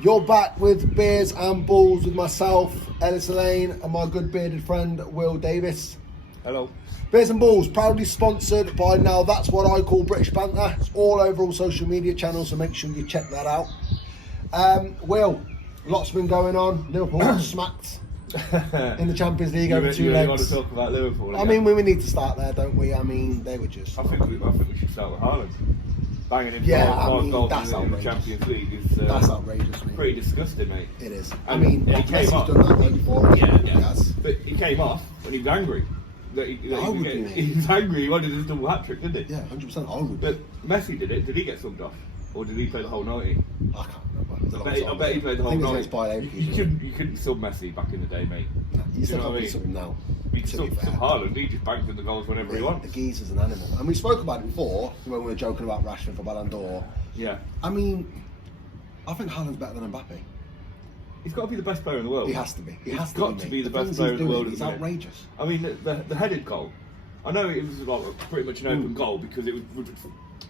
You're back with Beers and Balls with myself, Ellis Elaine, and my good bearded friend, Will Davis. Hello. Beers and Balls, proudly sponsored by Now That's What I Call British Banter. It's all over all social media channels, so make sure you check that out. Will, lots been going on. Liverpool got smacked in the Champions League over 2 legs. You want to talk about Liverpool again? I mean, we need to start there, don't we? I mean, they were just... I think we should start with Haaland. Banging in five goals in the Champions League is that's outrageous, mate. Pretty disgusting, mate. It is. I mean, he came off. Done that before. Yeah. But he came off when he was angry. He was angry. He wanted his double hat trick, didn't he? Yeah, 100%. I would. But Messi did it. Did he get subbed off, or did he play the whole 90? I can't remember. I bet he played the whole 90. You couldn't couldn't sub Messi back in the day, mate. You still can't sub him now. You can sub Haaland. He just bangs in the goals whenever he wants. The geezer's an animal. And we spoke about it before when we were joking about Rashford for Ballon d'Or. Yeah. I mean, I think Haaland's better than Mbappe. He's got to be the best player in the world. He has to be. He's got to be the best player in the world. It's outrageous. I mean, the headed goal. I know it was like pretty much an open goal because it was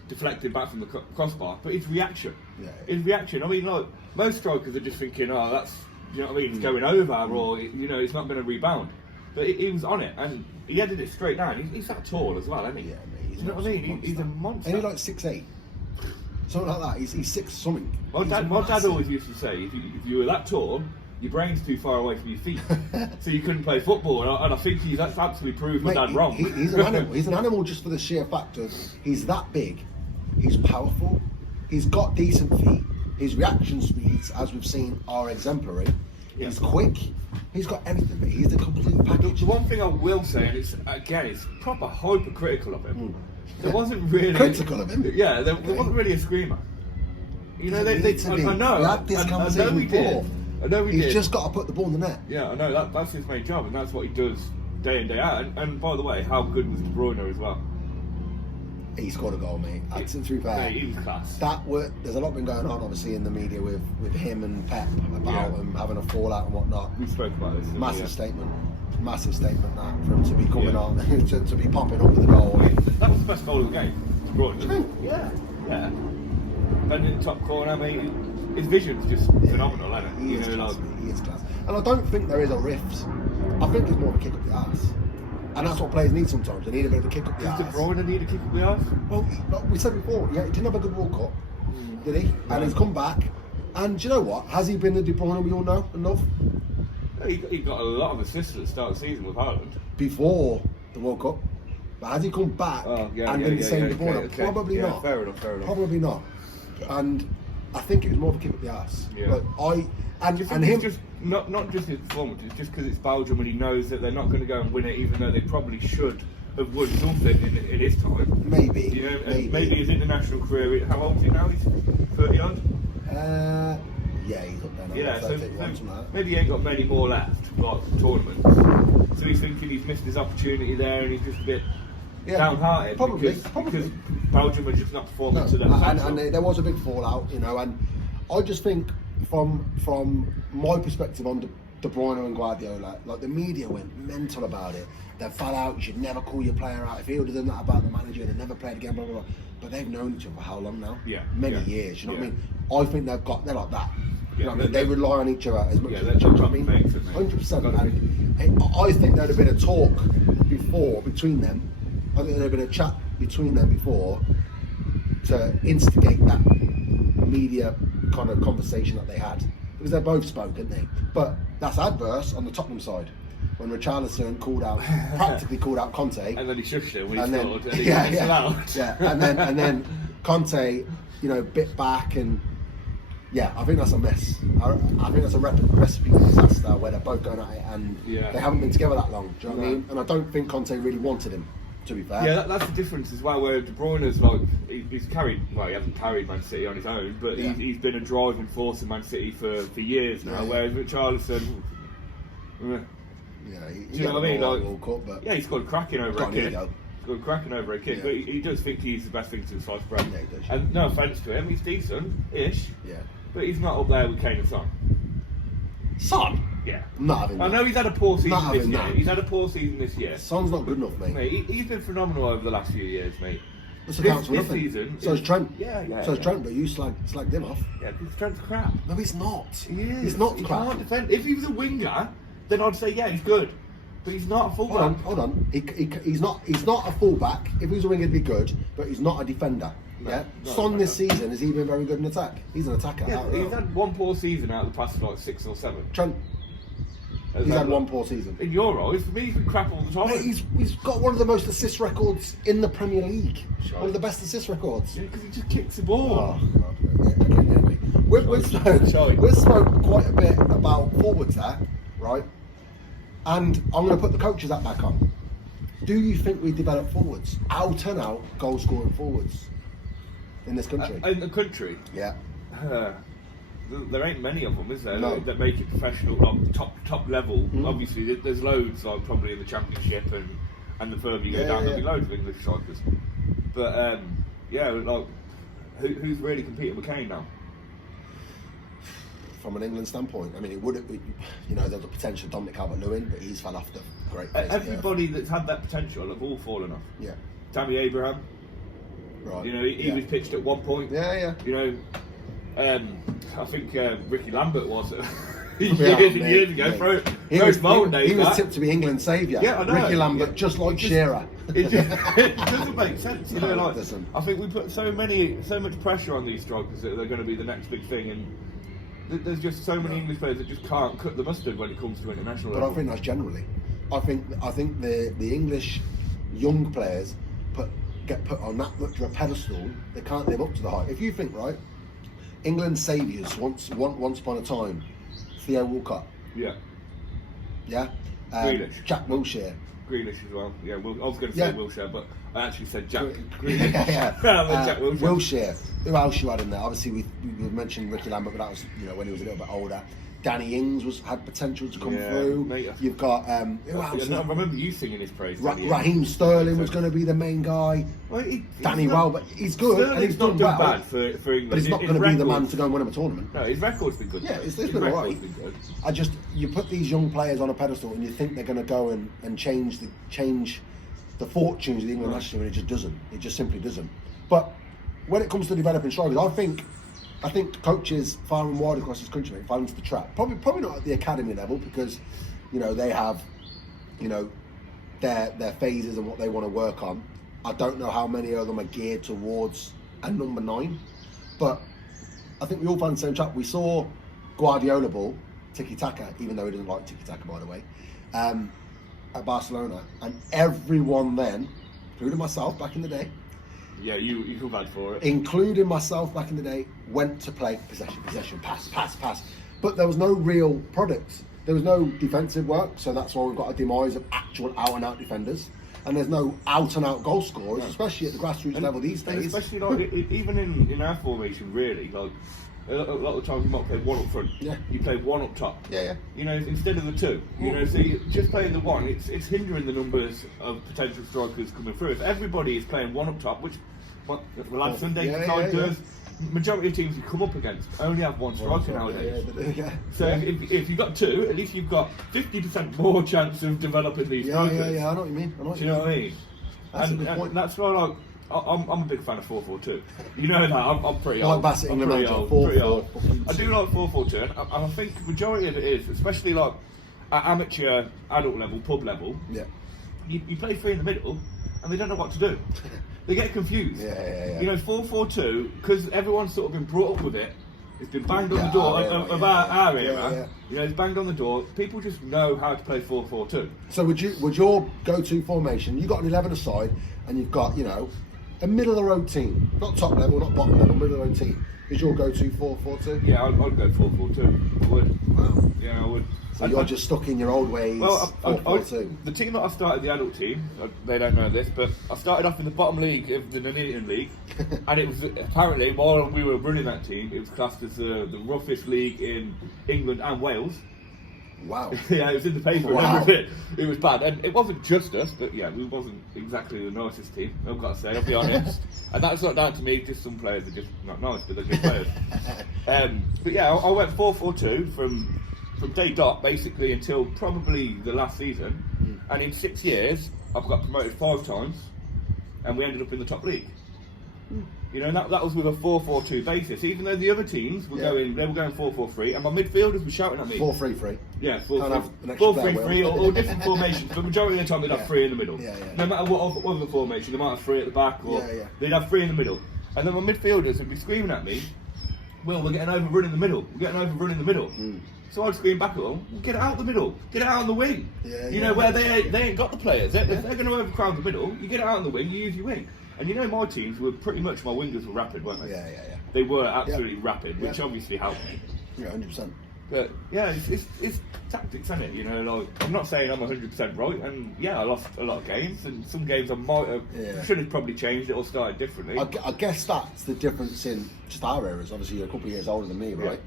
deflected back from the crossbar, but his reaction. Yeah. His reaction. I mean, like most strikers are just thinking, oh, that's, you know what I mean, it's going over, or you know, it's not going to rebound. But he was on it, and he headed it straight down. He's that tall as well, isn't he? Yeah, mate. You know what I mean? He's a monster. And he's like 6'8". Something like that. He's 6 something. My dad always used to say, if you were that tall, your brain's too far away from your feet, so you couldn't play football. And I think that's absolutely proved my dad wrong. He's an animal. He's an animal just for the sheer fact of he's that big, he's powerful, he's got decent feet, his reaction speeds, as we've seen, are exemplary. Yeah. He's quick. He's got everything, but he's the complete package. The one thing I will say, and it's proper hypercritical of him. There wasn't really critical of him. Yeah, there wasn't really a screamer. You know, I know. We had this conversation before. I know we did. He's just got to put the ball in the net. Yeah, I know. That's his main job, and that's what he does day in, day out. And by the way, how good was De Bruyne as well? He scored a goal, mate. To be fair, he was class. There's a lot been going on, obviously, in the media with him and Pep about him having a fallout and whatnot. We spoke about this. Massive statement that for him to be coming on, to be popping up with a goal. That was the best goal of the game. De Bruyne. Yeah. And in the top corner, mate. His vision's just phenomenal, isn't it? He is class. And I don't think there is a rift. I think it's more of a kick up the arse. And that's what players need sometimes. They need a bit of a kick up the arse. Does De Bruyne need a kick up the arse? Well, like we said before, he didn't have a good World Cup, did he? And he's come back. And do you know what? Has he been the De Bruyne we all know and love? He got a lot of assists at the start of the season with Haaland. Before the World Cup. But has he come back and been the same De Bruyne? Okay. Probably not. Fair enough. Probably not. And I think it was more of a kick up the arse. Yeah. But him just not just his performance. It's just because it's Belgium and he knows that they're not going to go and win it, even though they probably should have won something in his time. Maybe. You know, maybe his international career. How old is he now? He's 30 odd. Yeah, he's up there now. Yeah, so maybe he ain't got many more left, like tournaments. So he's thinking he's missed his opportunity there, and he's just a bit downhearted because Belgium are just not performing to their potential. And there was a big fallout, you know. And I just think, from my perspective on De Bruyne and Guardiola, like the media went mental about it. They fell out. You should never call your player out. If he would have done that about the manager, they'd never played again. Blah blah blah. But they've known each other for how long now? Many years. You know what I mean? I think they're like that. You know what I mean? They rely on each other as much as each other. I mean, 100%. And I think there'd have been a talk before between them. I think there'd have been a chat between them before to instigate that media kind of conversation that they had, because they both spoke, didn't they? But that's adverse on the Tottenham side when Richarlison practically called out Conte, and then he shushed him when he scored. And then Conte, you know, bit back, and I think that's a mess. I think that's a recipe for disaster where they're both going at it and they haven't been together that long. Do you know what I mean? And I don't think Conte really wanted him, to be fair. Yeah, that's the difference as well, where De Bruyne's like, he's carried, well, he hasn't carried Man City on his own, but he's been a driving force in Man City for years now, whereas Richarlison, he do you know what I mean? World Cup, but he scored cracking over a kick. Scored cracking over a kick, but he does think he's the best thing to slice bread. Yeah, he does, and no offence to him, he's decent-ish, yeah, but he's not up there with Kane and Son. Son? Yeah. Not having that. I know he's had a poor season this year. That. He's had a poor season this year. Son's not good enough, mate. He's been phenomenal over the last few years, mate. That's accounts for this nothing. season. So is Trent. Yeah. So is Trent, but you slagged him off. Yeah, because Trent's crap. No, he's not. He is. He's not He crap. can't defend. If he was a winger, then I'd say yeah, he's good. But he's not a fullback. Hold on. He's not a fullback. If he was a winger, he'd be good, but he's not a defender. Yeah. Son this season has he been very good in attack? He's an attacker. Yeah, he's had one poor season out of the past like 6 or 7. Trent. He's had one poor season. In your eyes, for me, he's been crap all the time. Mate, he's got one of the most assist records in the Premier League. Sure. One of the best assist records. Yeah, because he just kicks the ball. Oh, God. Yeah, okay. We've spoke quite a bit about forwards there, right? And I'm going to put the coaches hat back on. Do you think we develop forwards? Out and out goal scoring forwards in this country? In the country? Yeah. There ain't many of them, is there? No. That make it professional, like, top level. Obviously, there's loads, like probably in the Championship, and the further you go down, there'll be loads of English strikers. But like, who's really competing with Kane now? From an England standpoint, I mean, it would, there's a potential Dominic Calvert-Lewin, but he's fell off the great face. Everybody that's had that potential have all fallen off. Yeah. Tammy Abraham. Right. He was pitched at one point. Yeah. I think Ricky Lambert was years ago. He was tipped to be England's saviour. Yeah, I know. Ricky Lambert, just like Shearer. It doesn't make sense. I think we put so much pressure on these strikers that they're going to be the next big thing, and there's just so many English players that just can't cut the mustard when it comes to international level. But I think that's generally. I think the English young players get put on that much of a pedestal. They can't live up to the hype. If you think right, England's saviours once upon a time, Theo Walcott. Yeah. Yeah. Grealish. Jack Wilshere. Grealish as well. Yeah. I was going to say Wilshere, but I actually said Jack. Yeah. Jack Wilshere. Wilshere. Who else you had in there? Obviously, we mentioned Ricky Lambert, but that was when he was a little bit older. Danny Ings had potential to come through. Mate, You've got who else? I remember you singing his praise. Raheem Sterling was going to be the main guy. Well, Danny Welbeck, he's good and he's done well, bad for England. But he's not going to be the man to go and win him a tournament. No, his record's been good. Yeah, his been alright. You put these young players on a pedestal and you think they're going to go and change the fortunes of the England national team, and it just doesn't. It just simply doesn't. But when it comes to developing strikers, I think coaches far and wide across this country fall into the trap. Probably not at the academy level, because they have their phases and what they want to work on. I don't know how many of them are geared towards a number 9, but I think we all found the same trap. We saw Guardiola ball tiki-taka, even though he doesn't like tiki-taka, by the way, at Barcelona, and everyone then, including myself back in the day, yeah, you feel bad for it. Including myself back in the day, went to play possession, pass. But there was no real product. There was no defensive work, so that's why we've got a demise of actual out-and-out defenders. And there's no out-and-out goal scorers, especially at the grassroots level these days. Especially like, even in our formation, really, like a lot of times you might play one up front. Yeah. You play one up top. Yeah. Instead of the two. So just playing the one, it's hindering the numbers of potential strikers coming through. If everybody is playing one up top, which like Sunday does, majority of teams you come up against only have one striker nowadays. So if you've got two, at least you've got 50% more chance of developing these strikers. Yeah, I know what you mean. Do you know what I mean? That's a good point. And that's why I'm a big fan of 4-4-2. You know that I'm pretty old. Bassett, I'm pretty old. 4-4-2. I do like 4-4-2, and I think the majority of it is, especially like at amateur, adult level, pub level. Yeah. You play 3 in the middle, and they don't know what to do. They get confused. Yeah. 4-4-2, because everyone's sort of been brought up with it. It's been banged on the door of our era. It's banged on the door. People just know how to play 4-4-2. So would your go-to formation? You got an 11 aside, and you've got a middle of the road team, not top level, not bottom level, middle of the road team. Is your go-to 4-4-2? Yeah, I'd go 4-4-2. I would. Wow. Yeah, I would. So you're just stuck in your old ways. Well, 4-4-2. The team that I started, the adult team, they don't know this, but I started off in the bottom league of the Nuneaton League, and it was apparently, while we were running that team, it was classed as the roughest league in England and Wales. Wow. Yeah, it was in the paper and everything. It was bad, and it wasn't just us, but yeah, we wasn't exactly the nicest team, I've got to say, I'll be honest. And that's not down to me, just some players are just not nice, but they're good players. But yeah, I went 4-4-2 from day dot basically until probably the last season, and in 6 years I've got promoted 5 times, and we ended up in the top league. You know, and that was with a 4-4-2 basis. Even though the other teams were going 4-4-3, and my midfielders were shouting at me. 4-3-3. Yeah, 4-3-3 or different formations. But majority of the time they'd have 3 in the middle. No matter what other formation, they might have 3 at the back, or they'd have 3 in the middle. And then my midfielders would be screaming at me, "Well, we're getting overrun in the middle. We're getting overrun in the middle." So I'd scream back at them, "Well, get it out the middle. Get it out on the wing." You know, where they ain't got the players. If they're going to overcrowd the middle, you get it out on the wing, you use your wing. And you know, my teams were pretty much, my wingers were rapid, weren't they? Yeah. They were absolutely rapid, which obviously helped me. Yeah, 100%. But yeah, it's tactics, isn't it? You know, like, I'm not saying I'm 100% right, and I lost a lot of games, and some games I might have should have probably changed it or started differently. I guess that's the difference in just our eras. Obviously, you're a couple of years older than me, right?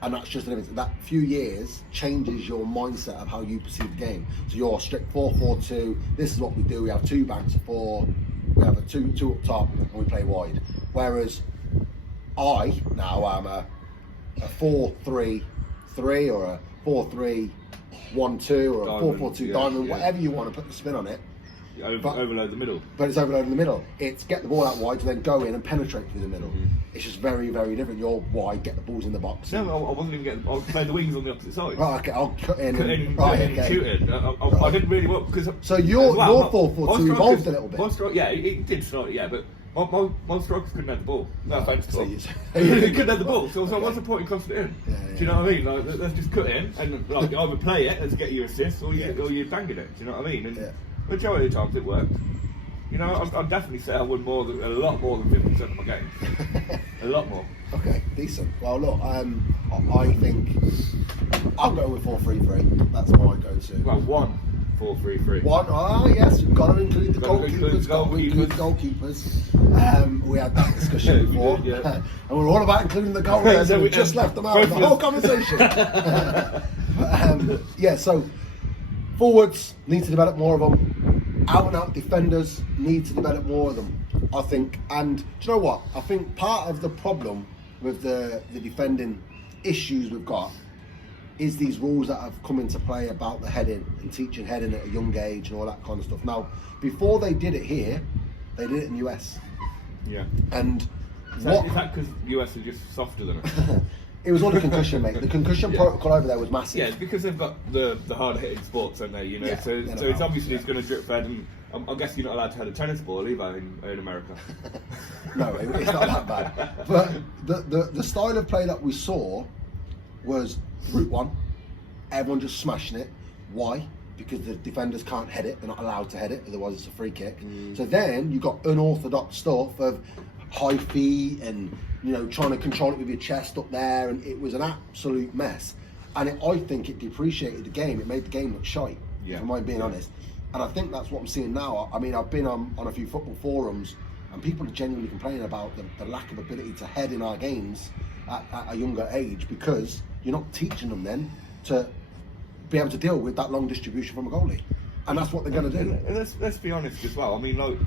And that's just the difference. That few years changes your mindset of how you perceive the game. So you're strict 4-4-2. This is what we do. We have 2 banks of 4. We have a two up top, and we play wide. Whereas I now am a 4-3-3 or a 4-3-1-2 or a 4-4-2 diamond, whatever you want to put the spin on it. Overload the middle. But it's overload in the middle. It's get the ball out wide to then go in and penetrate through the middle. It's just very, very different. You're wide, get the balls in the box. No, I wasn't even getting. I was playing the wings on the opposite side. Right, okay, I'll cut in. And shoot it. I didn't really want because. So your 4-4-2 evolved a little bit. My strike, it did slightly, but my strikers couldn't have the ball. No offence to them. They couldn't have the ball. So what's the point in crossing it in? Do you know what I mean? Like, let's just cut it in and like either play it, let's get your assist, or you're banging it. Do you know what I mean? And majority of the times it worked. You know, I'd definitely say I won a lot more than 50% of my games. A lot more. Okay, decent. Well, look, I think I'll go with 4-3-3. That's my go-to. Well, 1-4-3-3. Yes, you've got to include the goalkeepers. We had that discussion before, and we're all about including the goalies, and we just left them out of the whole conversation. So forwards need to develop more of them. Out and out defenders need to develop more of them, I think. And do you know what? I think part of the problem with the defending issues we've got is these rules that have come into play about the heading and teaching heading at a young age and all that kind of stuff. Now, before they did it here, they did it in the US. Yeah. And is that because the US are just softer than us? It was all the concussion, mate. The concussion protocol over there was massive. Yeah, it's because they've got the hard-hitting sports, haven't they? You know, so it's obviously it's going to drip fed, and I guess you're not allowed to head a tennis ball either in America. No, it's not that bad. But the style of play that we saw was route one, everyone just smashing it. Why? Because the defenders can't head it; they're not allowed to head it, otherwise it's a free kick. So then you got unorthodox stuff of high feet and trying to control it with your chest up there, and it was an absolute mess. And I think it depreciated the game. It made the game look shite, if I'm being honest. And I think that's what I'm seeing now. I mean, I've been on a few football forums, and people are genuinely complaining about the lack of ability to head in our games at a younger age, because you're not teaching them then to be able to deal with that long distribution from a goalie. And that's what they're going to do. And let's be honest as well. I mean, like,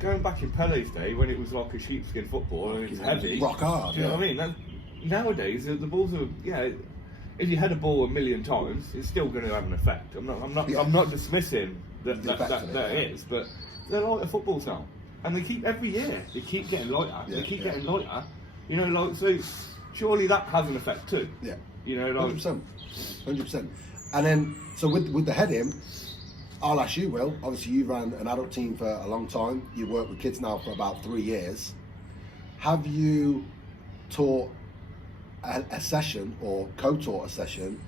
going back in Pele's day when it was like a sheepskin football and it's heavy, rock hard. Do you know what I mean? Nowadays the balls are if you head a ball a million times, it's still going to have an effect. I'm not dismissing that it is, but they're lighter footballs now, and they keep every year they keep getting lighter. They keep getting lighter. You know, like, so surely that has an effect too. Yeah. You know, like 100%. And then so with the heading, I'll ask you, Will. Obviously, you ran an adult team for a long time. You worked with kids now for about 3 years. Have you taught a session or co-taught a session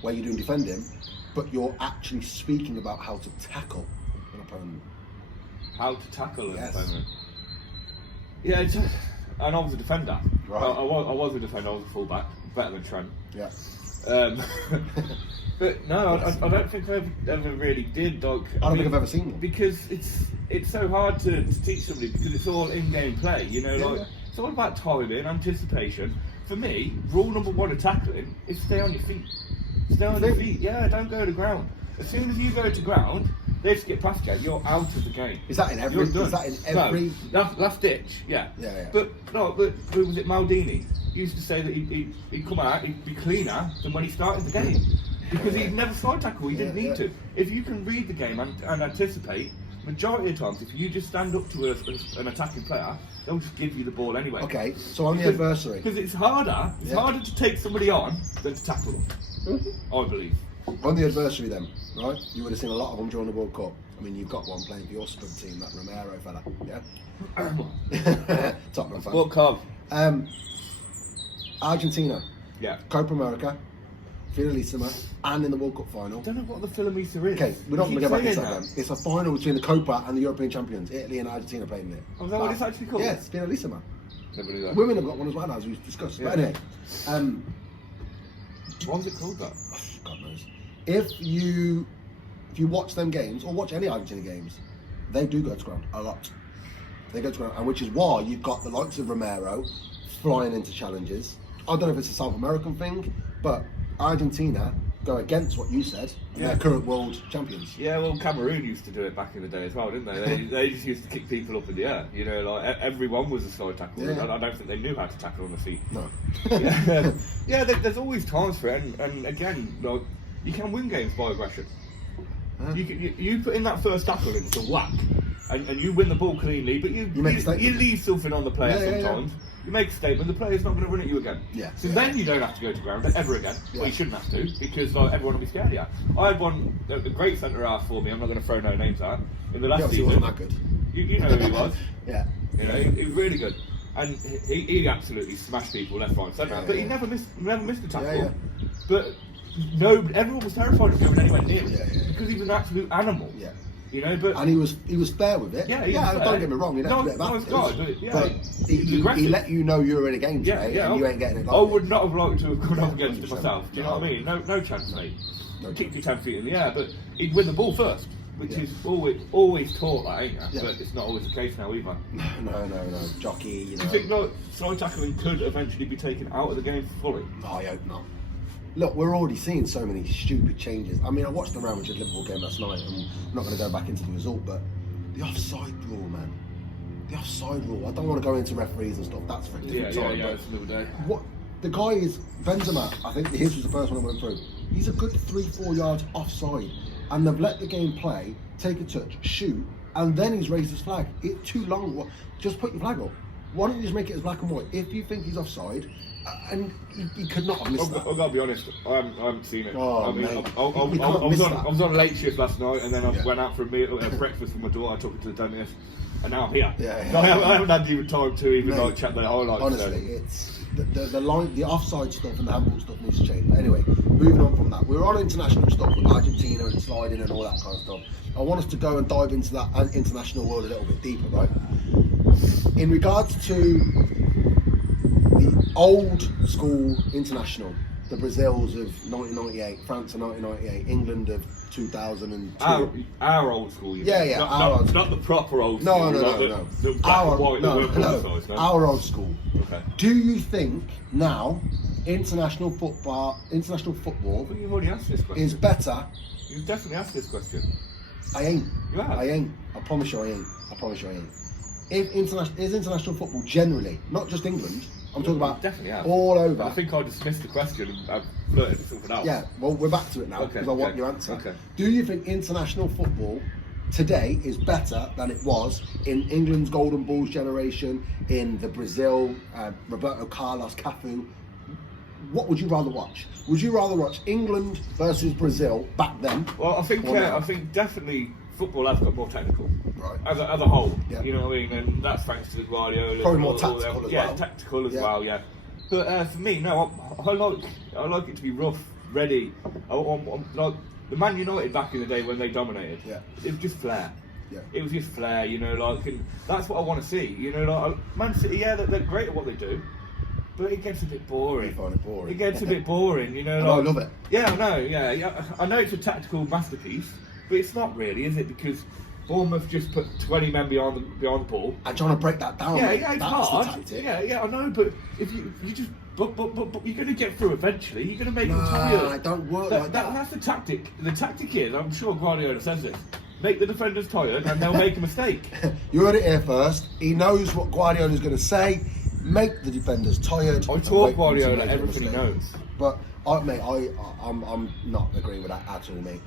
where you're doing defending, but you're actually speaking about how to tackle an opponent? How to tackle an opponent? Yeah, and I was a defender. Right. I was a defender. I was a fullback, better than Trent. Yeah. But no, I don't think I ever really did. Like, I don't think I've ever seen one. Because it's so hard to teach somebody, because it's all in-game play. You know, it's all about timing, anticipation. For me, rule number 1 of tackling is stay on your feet. Stay on your feet. Yeah, don't go to ground. As soon as you go to ground, they just get past you. You're out of the game. Is that in every? No, last ditch. Yeah. But was it Maldini? He used to say that he'd come out, he'd be cleaner than when he started the game, because he'd never side tackle. He didn't need to. If you can read the game and anticipate, majority of times, if you just stand up to an attacking player, they'll just give you the ball anyway. Okay, so on the adversary. Because it's harder to take somebody on than to tackle them, I believe. On the adversary then, right? You would have seen a lot of them during the World Cup. I mean, you've got one playing for your scrub team, that Romero fella, yeah? Tottenham fan. What club? Argentina. Yeah. Copa America, Finalissima, and in the World Cup final. I don't know what the Finalissima is. Okay, we're not going to go back into that. that then. It's a final between the Copa and the European champions. Italy and Argentina playing it. Oh, is that what it's actually called? Yes, Finalissima. Never knew that. Women have got one as well, as we've discussed. Yeah. But anyway, What's it called that? God knows. If you watch them games, or watch any Argentina games, they do go to ground a lot. They go to ground, and which is why you've got the likes of Romero flying into challenges. I don't know if it's a South American thing, but Argentina go against what you said, and they're current world champions. Yeah, well, Cameroon used to do it back in the day as well, didn't they? They just used to kick people up in the air. You know, like everyone was a slide tackle. Yeah. I don't think they knew how to tackle on the feet. No. There's always times for it, and again, like, you can win games by aggression. You put in that first tackle and it's a whack, and you win the ball cleanly, but you leave something on the player sometimes. Yeah. You make a statement, the player's not going to run at you again. Yeah. So then you don't have to go to ground ever again. Yeah. Well, you shouldn't have to, because like, everyone will be scared of you. I had one, a great centre half for me, I'm not going to throw no names out, in the last season. Wasn't that good. You know who he was. Yeah. You know, he was really good. And he absolutely smashed people left, right, centre. But he never missed a tackle. Yeah. But everyone was terrified of going anywhere near him because he was an absolute animal. Yeah. You know, but and he was fair with it. Yeah, don't get me wrong, he had a bit of attitude, but he let you know you were in a game today, and you ain't getting it. I would not have liked to have gone up against him myself. Do you know what I mean? No chance, mate. Kicked you 10 feet in the air, but he'd win the ball first, which is always taught that, ain't it? Yeah. But it's not always the case now either. No. Jockey, you know. Do you think slide tackling could eventually be taken out of the game fully? I hope not. Look, we're already seeing so many stupid changes. I mean, I watched the Real Madrid-Liverpool game last night, and I'm not going to go back into the result, but the offside rule, man. The offside rule. I don't want to go into referees and stuff. That's for a different time. Yeah, it's another day. What the guy is, Benzema, I think his was the first one I went through. He's a good 3-4 yards offside, and they've let the game play, take a touch, shoot, and then he's raised his flag. It's too long. Just put your flag up. Why don't you just make it as black and white? If you think he's offside, and he could not have missed that. I've got to be honest, I haven't seen it. Oh, I mean, mate. I was on a late shift last night, and then I went out for a meal, breakfast with my daughter. I took her to the dentist, and now I'm here. So I haven't had even time to even check the highlights. Honestly, it's the line, the offside stuff and the handball stuff needs to change. But anyway, moving on from that, we're on international stuff with Argentina and sliding and all that kind of stuff. I want us to go and dive into that international world a little bit deeper, right? In regards to the old school international, the Brazils of 1998, France of 1998, England of 2002. Our old school, you mean? Not the proper old school. No. The black and white, our old school. Okay. Do you think now international football But you've already asked this question. is better? You've definitely asked this question. I ain't. You have? I ain't. I promise you I ain't. If international football generally, not just England, I'm talking about definitely have. all over. I think I dismissed the question and I've blurted something out. Yeah, well, we're back to it now because I want your answer. Okay. Do you think international football today is better than it was in England's Golden Balls generation, in the Brazil, Roberto Carlos, Cafu? What would you rather watch? Would you rather watch England versus Brazil back then? Well, I think definitely football has got more technical, right? As a whole, yeah. You know what I mean, and that's thanks to the Guardiola. Probably more tactical as well. Yeah, tactical as well. Yeah, but for me, no, I like it to be rough, ready. Like the Man United back in the day when they dominated. Yeah, it was just flair. Yeah, it was just flair. You know, like, and that's what I want to see. You know, like Man City, yeah, they're great at what they do. But it gets a bit boring. You find it boring. It gets a bit boring, you know. Like, I love it. Yeah, I know. Yeah, I know it's a tactical masterpiece, but it's not really, is it? Because Bournemouth just put 20 men behind the ball. And trying to break that down. Yeah, it's that's hard. The tactic. Yeah, I know. But if you just, but you're going to get through eventually. You're going to make them tired. It don't work like that. That's the tactic. The tactic is, I'm sure Guardiola says this. Make the defenders tired, and they'll make a mistake. You heard it here first. He knows what Guardiola's going to say. Make the defenders tired. I taught Guardiola everything he knows. But I'm not agreeing with that at all, mate.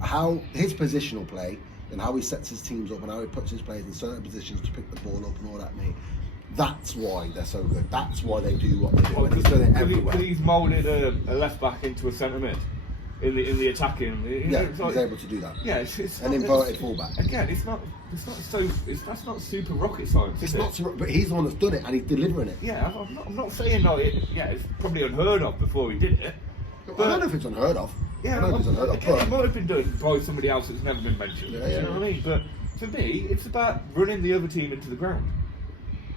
How his positional play and how he sets his teams up and how he puts his players in certain positions to pick the ball up and all that, mate. That's why they're so good. That's why they do what they do. And he's done it everywhere. He's moulded a left back into a centre mid in the attacking. Yeah, he's able to do that. Yeah, it's an inverted fullback. Again, that's not super rocket science. It's not, but he's the one that's done it and he's delivering it. Yeah, I'm not saying like it's probably unheard of before he did it. But I don't know if it's unheard of. Yeah, I don't know if it's unheard of. It might have been done by somebody else that's never been mentioned. Yeah, you know what I mean? But for me, it's about running the other team into the ground.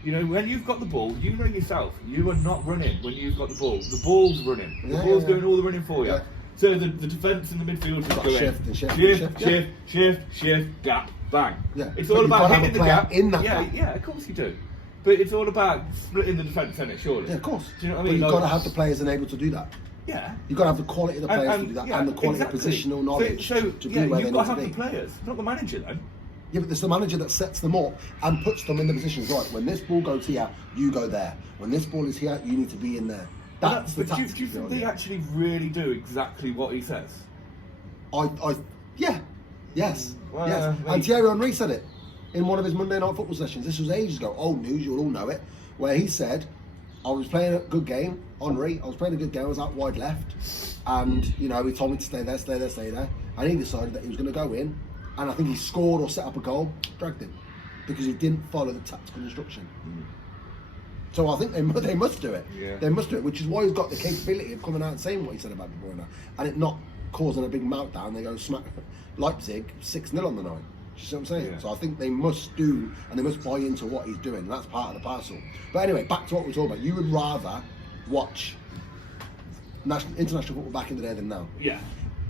You know, when you've got the ball, you know yourself, you are not running when you've got the ball. The ball's running. The ball's doing all the running for you. Yeah. So the defence and the midfield is going shift, gap, bang. Yeah. It's all about hitting the gap. In that gap. Yeah, of course you do. But it's all about splitting the defence in it, surely. Yeah, of course. Do you know what I mean? But you've got to have the players enabled to do that. Yeah. You've got to have the quality of the players to do that, and the quality of positional knowledge to be where they need to be. You've got to have the players, not the manager then. Yeah, but it's the manager that sets them up and puts them in the positions. Right, when this ball goes here, you go there. When this ball is here, you need to be in there. That's the tactics. Do you think they actually really do exactly what he says? Yes. And Thierry Henry said it in one of his Monday Night Football sessions. This was ages ago. Old news, you'll all know it. Where he said, I was playing a good game, Henry. I was playing a good game. I was out wide left, and he told me to stay there, and he decided that he was going to go in. And I think he scored or set up a goal, dragged him, because he didn't follow the tactical instruction. So I think they must do it. Yeah. They must do it, which is why he's got the capability of coming out and saying what he said about De Bruyne, and it not causing a big meltdown. They go smack Leipzig 6-0 on the night. You see what I'm saying? Yeah. So I think they must do, and they must buy into what he's doing. And that's part of the parcel. But anyway, back to what we're talking about. You would rather watch international football back in the day than now. Yeah.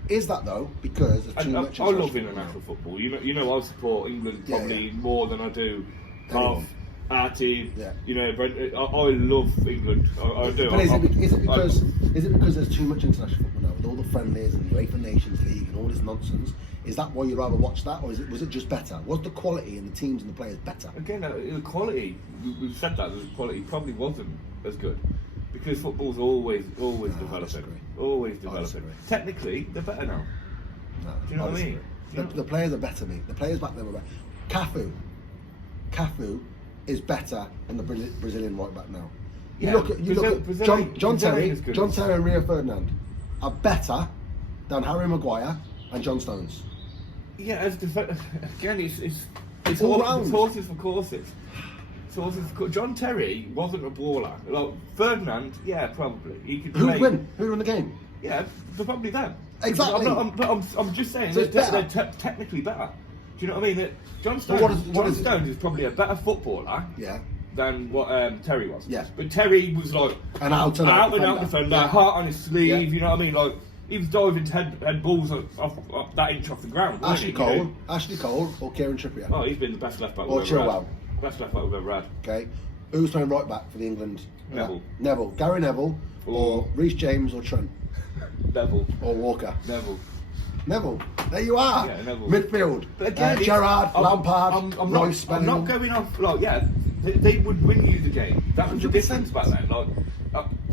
Is that though because of too much? I love international football. You know, I support England probably more than I do half our team. Yeah. You know, I love England. I do. But is it because there's too much international football now with all the friendlies and the UEFA Nations League and all this nonsense? Is that why you'd rather watch that, or was it just better? Was the quality in the teams and the players better? Again, the quality. We've said that the quality probably wasn't as good. Because football's always developing. Always developing. Technically, they're better now. No, do you know what I mean? The players are better, mate. The players back then were better. Cafu is better than the Brazilian right back now. You look at John Terry and Rio Ferdinand are better than Harry Maguire and John Stones. Yeah, again, it's all round. It's horses for courses. John Terry wasn't a baller. Like Ferdinand, yeah, probably he could. Who'd win? Who'd win the game? Yeah, probably them. Exactly. I'm just saying so they're technically better. Do you know what I mean? That John Stones is probably a better footballer. Yeah. Than what Terry was. Yeah. But Terry was like an out and out defender, heart on his sleeve. You know what I mean? Like he was diving to head balls off that inch off the ground. Ashley Cole or Kieran Trippier. Oh, he's been the best left back. Or Chilwell. Best left back we've ever had. Okay. Who's playing right back for the England? Neville. Gary Neville or Reece James or Trent? Neville. Or Walker? Neville. There you are. Yeah, Neville. Midfield. But again, Lampard, Royce. I'm not going off. Like, yeah, they would win you the game. That was the difference back then. Like,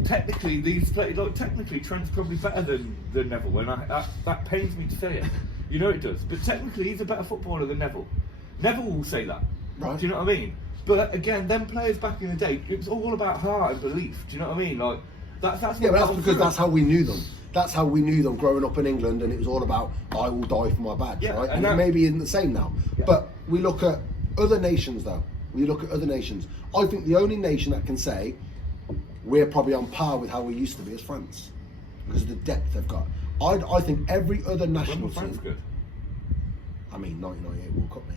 technically, technically, Trent's probably better than Neville, and that pains me to say it. You know it does. But technically, he's a better footballer than Neville. Neville will say that. Right. Do you know what I mean? But again, them players back in the day, it was all about heart and belief. Do you know what I mean? Like that's what. Yeah, but that's because that's how we knew them. That's how we knew them growing up in England, and it was all about I will die for my badge, right? And it maybe isn't the same now. Yeah. But we look at other nations, though. I think the only nation that can say we're probably on par with how we used to be is France, because of the depth they've got. I think every other national team. France good? I mean, 1998 World Cup, mate.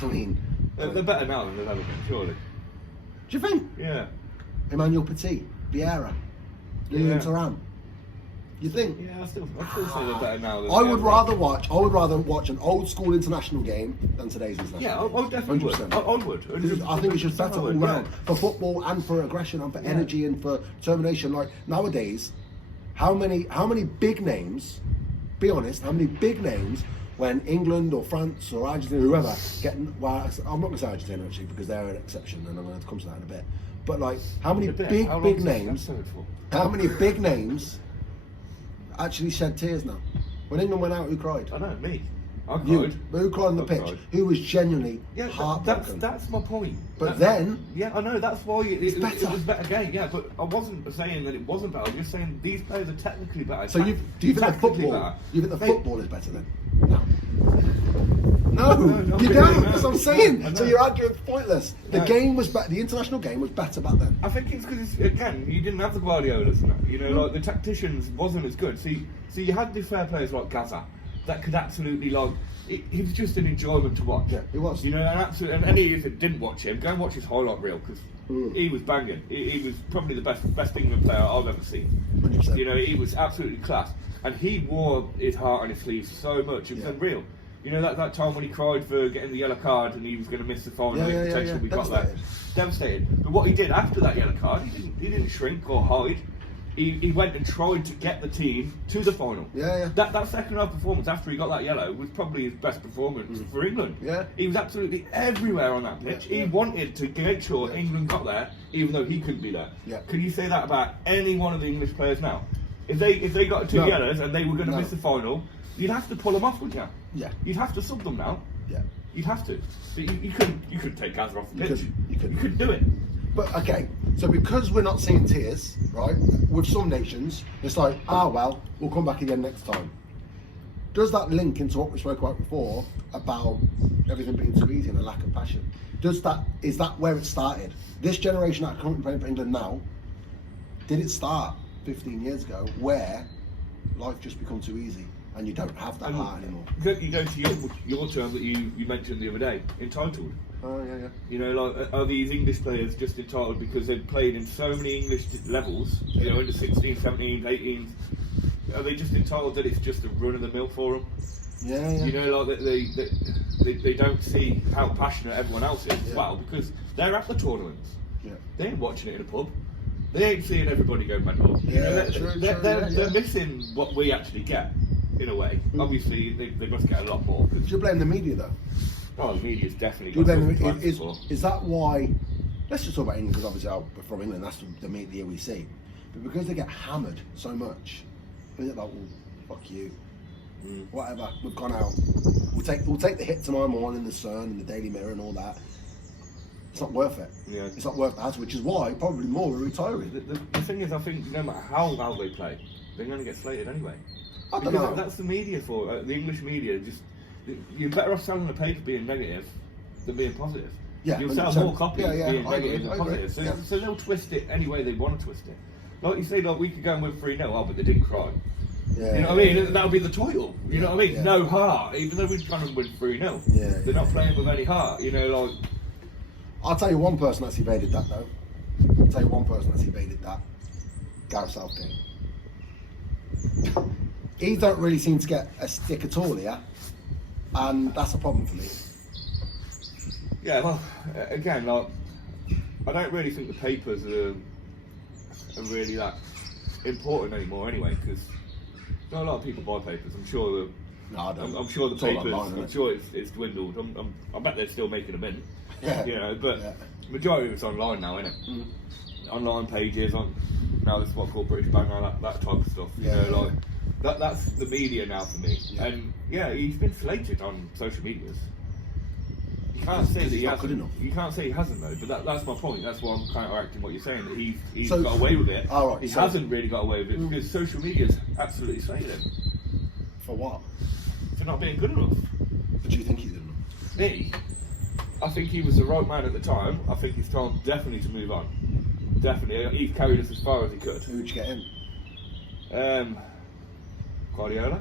I mean, they're better now than they've ever been, surely. Do you think? Yeah. Emmanuel Petit, Vieira, Lilian Thuram. You think? Yeah, I still say they're better now than I would rather watch an old school international game than today's international. Yeah, I definitely 100%. would. I think it's just better all round for football and for aggression and for energy and for determination. Like nowadays, how many big names? Be honest, how many big names? When England or France or Argentina, whoever, I'm not going to say Argentina actually because they're an exception, and I'm going to come to that in a bit. But like, how many big names? How many big names actually shed tears now? When England went out, who cried? I know, me. I cried. Who cried on the pitch? Cried. Who was genuinely Yeah, heartbroken? that's my point. But then, yeah, I know that's why it was better. better game. Yeah, but I wasn't saying that it wasn't better. I'm just saying these players are technically better. So do you think the football? better. You think the Mate, football is better then? No, not you really, don't. no. That's what I'm saying. I So know. your argument's pointless. The No. game was better. The international game was better back then. I think it's because again you didn't have the Guardiolas and that. You know, like the tacticians wasn't as good. See, you had the fair players like Gaza that could absolutely like. He was just an enjoyment to watch. Yeah, he was. You know, and any of you that didn't watch him, go and watch his highlight reel because he was banging. He was probably the best England player I've ever seen. 100%. You know, he was absolutely class, and he wore his heart on his sleeve so much. It was unreal. You know that time when he cried for getting the yellow card and he was going to miss the final potential we got there. Devastated. But what he did after that yellow card, he didn't shrink or hide. He went and tried to get the team to the final. Yeah. That second half performance after he got that yellow was probably his best performance for England. Yeah. He was absolutely everywhere on that pitch. He wanted to make sure England got there, even though he couldn't be there. Yeah. Can you say that about any one of the English players now? If they got two yellows and they were going to miss the final, you'd have to pull them off, wouldn't you? Yeah. You'd have to sub them now. Yeah. You'd have to. But you couldn't take Gaza off the pitch. You couldn't. do it. But okay, so because we're not seeing tears, right? With some nations, it's like, well, we'll come back again next time. Does that link into what we spoke about before about everything being too easy and a lack of passion? Is that where it started? This generation that are currently playing for England now, did it start 15 years ago where life just becomes too easy and you don't have that heart anymore? You go to your term that you mentioned the other day, entitled. Oh yeah. You know, like, are these English players just entitled because they've played in so many English levels, you know, in the 16, 17, 18? Are they just entitled that it's just a run of the mill for them? Yeah. You know, like they don't see how passionate everyone else is as well because they're at the tournaments. Yeah. They ain't watching it in a pub. They ain't seeing everybody go mental. You know, they're missing what we actually get, in a way. Obviously, they must get a lot more. Do you blame the media though? Oh, the media's definitely Do you got blame something to is, answer for. is that why? Let's just talk about England because obviously we're from England. That's the media we see. But because they get hammered so much, they're like, well, fuck you. Whatever. We've gone out. We'll take the hit tomorrow morning, the Sun and the Daily Mirror and all that. It's not worth it. Yeah. It's not worth the hassle, which is why probably more are retiring. The thing is, I think no matter how well they play, they're going to get slated anyway. I don't Because know. that's the media for the English media. Just you're better off selling a paper being negative than being positive. Yeah, You'll sell 100%. more copies being I agree, negative than I agree. positive. So, Yeah. so they'll twist it any way they want to twist it. Like you say, like we could go and win 3-0, but they didn't cry. Yeah, You know what I mean? That'll be the title. You know what I mean? Yeah. No heart, even though we're trying to win 3-0. Yeah, They're not playing with any heart. You know, like. I'll tell you one person that's evaded that though. I'll tell you one person that's evaded that. Gareth Southgate. He don't really seem to get a stick at all here, and that's a problem for me. Yeah, well, again, like, I don't really think the papers are really that important anymore anyway, because not a lot of people buy papers. I'm sure No, I don't. I'm sure the It's all papers. online, isn't I'm it? sure it's dwindled. I bet they're still making them in. Yeah. You know, but Yeah. majority of it's online now, isn't it? Online pages on. Now this is what I call British Banger, that type of stuff. Yeah. You know, like that's the media now for me. Yeah. And yeah, he's been slated on social medias. You can't say that he not good hasn't. enough. You can't say he hasn't though. But that's my point. That's why I'm counteracting what you're saying. That he's So- got away with it. All right, he so- hasn't really got away with it because social media's absolutely slated him For what? for not being good enough. But do you think he did enough? Me, I think he was the right man at the time. I think it's time definitely to move on. Definitely, he's carried us as far as he could. Who'd you get in? Guardiola.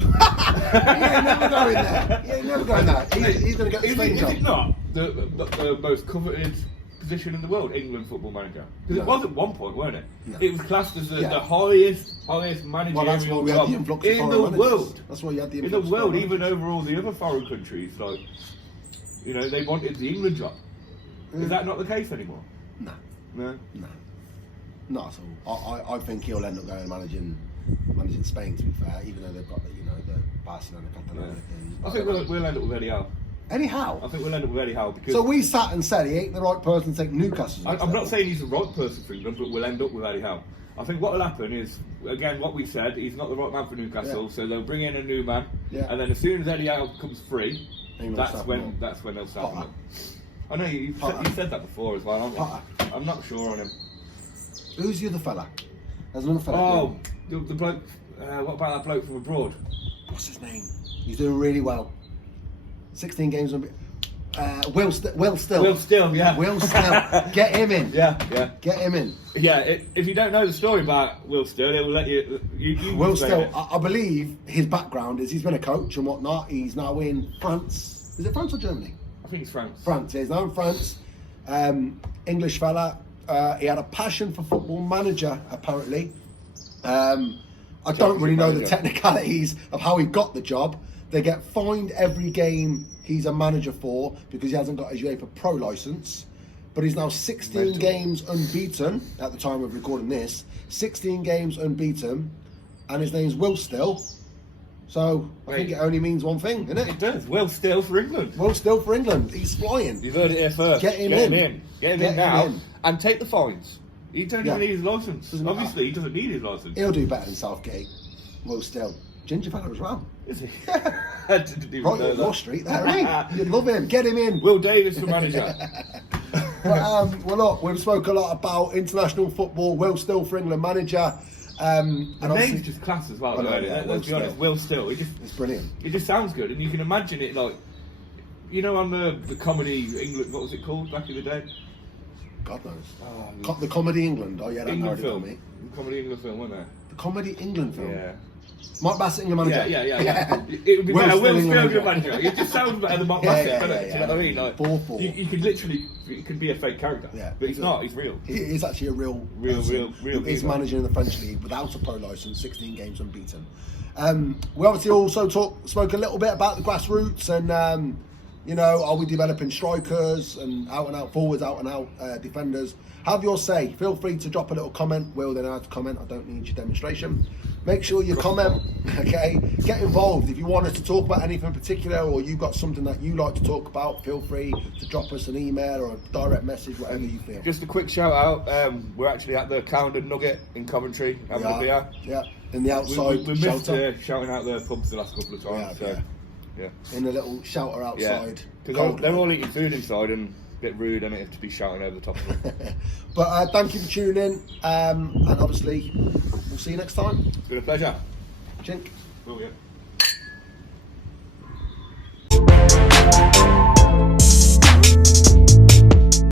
Yeah, never going there. Yeah, never going there. He's going to get the Is Spain job. it not the most coveted position in the world, England football manager? Because No. it was at one point, weren't it? No. It was classed as the Yeah. highest Well, that's why managerial we had job the influx of in foreign the managers. world. That's why you had the In the influx of world, foreign even managers. over all the other foreign countries, like, you know, they wanted the England job. Is that not the case anymore? No, No. no, not at all. I think he'll end up going and managing Spain. To be fair, even though they've got the the Barcelona Catalonia thing. I think we'll end up with Eddie Howe. Anyhow, I think we'll end up with Eddie Howe because so we sat and said he ain't the right person to take Newcastle. I'm not saying he's the right person for England, but we'll end up with Eddie Howe. I think what will happen is, again, what we said, he's not the right man for Newcastle, so they'll bring in a new man, and then as soon as Eddie Howe comes free, that's when they'll start him. I know you said that before as well, haven't you? I'm not sure on him. Who's the other fella? There's another fella. Oh, the bloke. What about that bloke from abroad? What's his name? He's doing really well. 16 games on. Will Still. Will Still, yeah. Will Still. Get him in. Yeah. Get him in. Yeah, if you don't know the story about Will Still, it will let you Will Still, I believe his background is he's been a coach and whatnot. He's now in France. Is it France or Germany? I think it's France. France, yeah, he's now in France. English fella. He had a passion for Football Manager, apparently. I don't really know the technicalities of how he got the job. They get fined every game he's a manager for because he hasn't got his UEFA Pro license. But he's now 16 games unbeaten at the time of recording this. 16 games unbeaten, and his name's Will Still. So I think it only means one thing, doesn't it? It does. Will Still for England. Will Still for England. He's flying. You've heard it here first. Get him in. Get him in now. And take the fines. He doesn't even need his licence. Obviously, he doesn't need his licence. He'll do better than Southgate. Will Still. Ginger fella as well. Is he? I didn't even know that. Wall Street there, eh? You'd love him. Get him in. Will Davis for manager. Well, look, we've spoke a lot about international football. Will Still for England manager. And the name's just class as well. Let's be honest. Will Still. It's brilliant. It just sounds good, and you can imagine it like, you know, on the comedy England. What was it called back in the day? God knows. The Comedy England. Oh yeah, that England film. The Comedy England film, wasn't there? The Comedy England film. Yeah. Mark Bassett, England manager. Yeah. It would be better. Will Still, England manager. It just sounds better than Mark Bassett, doesn't it? Do you know what I mean? Like, 4-4. You could literally, it could be a fake character. Yeah. But he's not. He's real. He is actually a real. He's managing in the French league without a pro license, 16 games unbeaten. We obviously also spoke a little bit about the grassroots and. You know, are we developing strikers and out-and-out forwards, out-and-out defenders? Have your say. Feel free to drop a little comment. Will, then I have to comment. I don't need your demonstration. Make sure you comment, okay? Get involved. If you want us to talk about anything in particular or you've got something that you like to talk about, feel free to drop us an email or a direct message, whatever you feel. Just a quick shout out. We're actually at the Calendar Nugget in Coventry, having a beer. Yeah, in the outside we missed shouting out the pubs the last couple of times. Yeah. In the little shelter outside. Because they're all eating food inside and a bit rude, and it to be shouting over the top of them. But thank you for tuning in, and obviously we'll see you next time. It's been a pleasure. Chink. Oh, yeah.